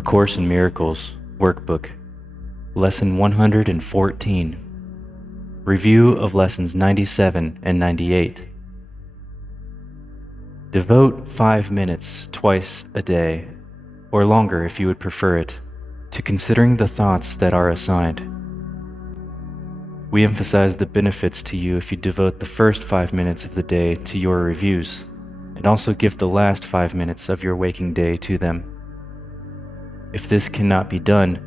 A Course in Miracles, Workbook, Lesson 114, Review of Lessons 97 and 98. Devote 5 minutes twice a day, or longer if you would prefer it, to considering the thoughts that are assigned. We emphasize the benefits to you if you devote the first 5 minutes of the day to your reviews, and also give the last 5 minutes of your waking day to them. If this cannot be done,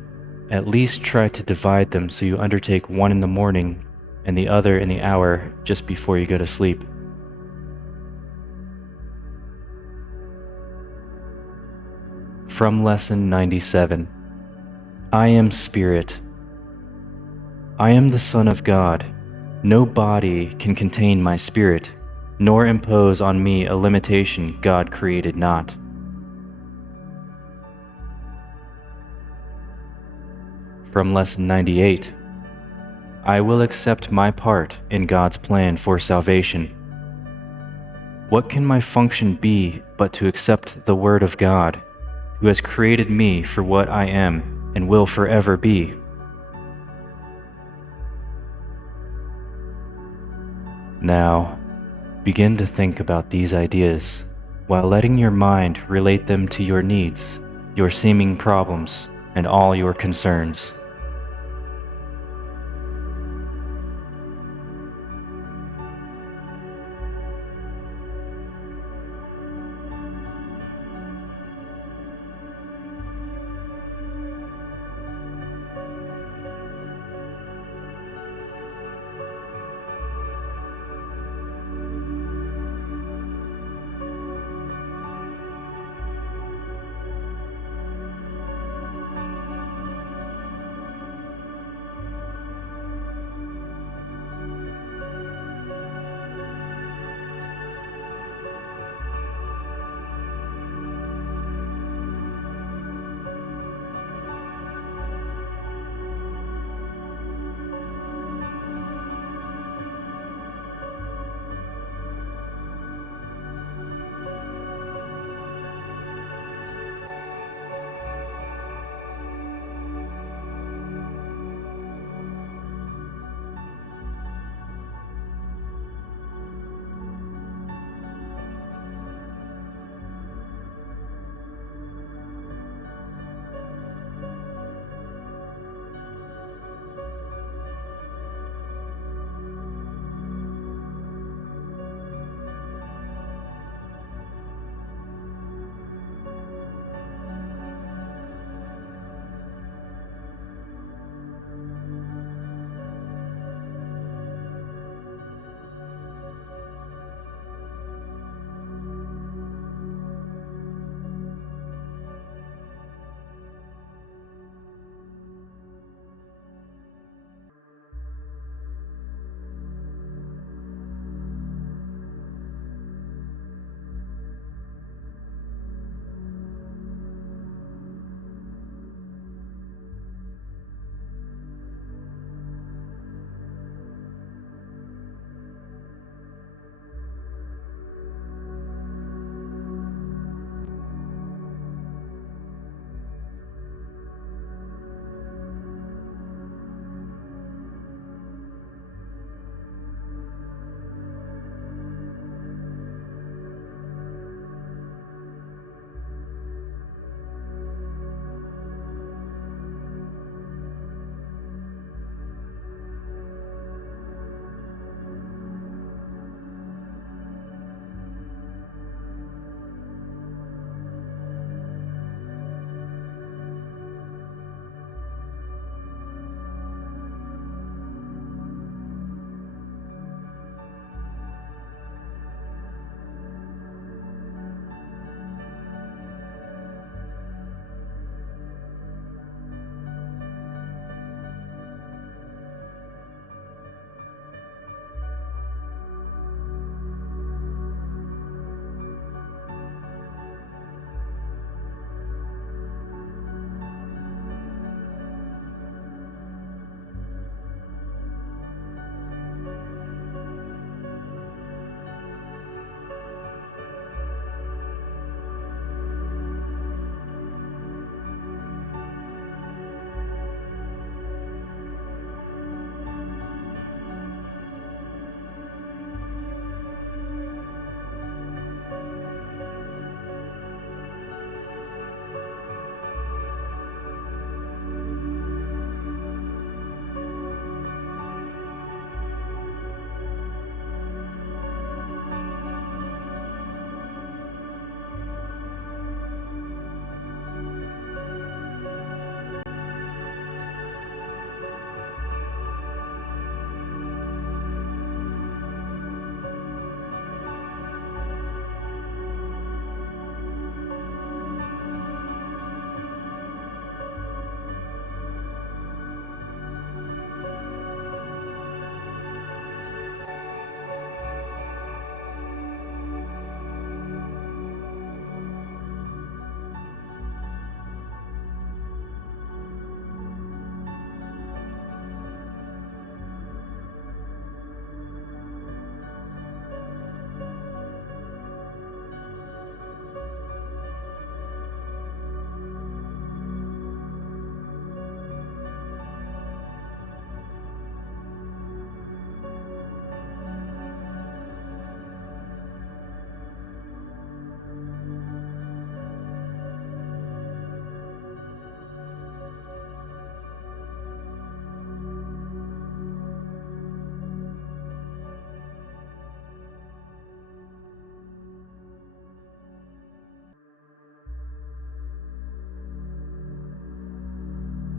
at least try to divide them so you undertake one in the morning and the other in the hour just before you go to sleep. From Lesson 97. I am Spirit. I am the Son of God. No body can contain my spirit, nor impose on me a limitation God created not. From Lesson 98. I will accept my part in God's plan for salvation. What can my function be but to accept the Word of God, who has created me for what I am and will forever be? Now, begin to think about these ideas while letting your mind relate them to your needs, your seeming problems, and all your concerns.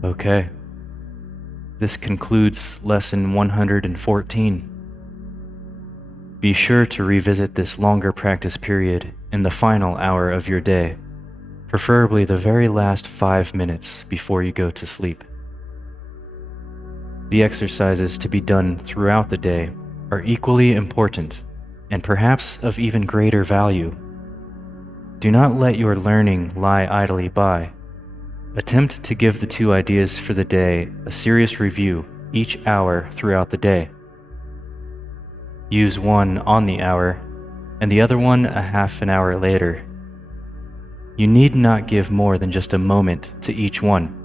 Okay. This concludes Lesson 114. Be sure to revisit this longer practice period in the final hour of your day, preferably the very last 5 minutes before you go to sleep. The exercises to be done throughout the day are equally important and perhaps of even greater value. Do not let your learning lie idly by. Attempt to give the 2 ideas for the day a serious review each hour throughout the day. Use one on the hour and the other one a half an hour later. You need not give more than just a moment to each one.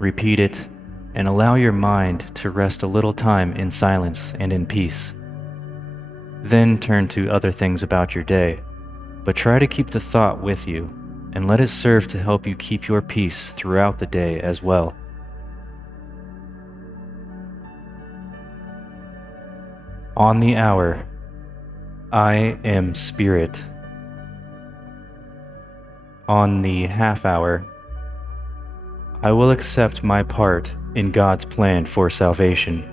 Repeat it and allow your mind to rest a little time in silence and in peace. Then turn to other things about your day, but try to keep the thought with you and let it serve to help you keep your peace throughout the day as well. On the hour, I am spirit. On the half hour, I will accept my part in God's plan for salvation.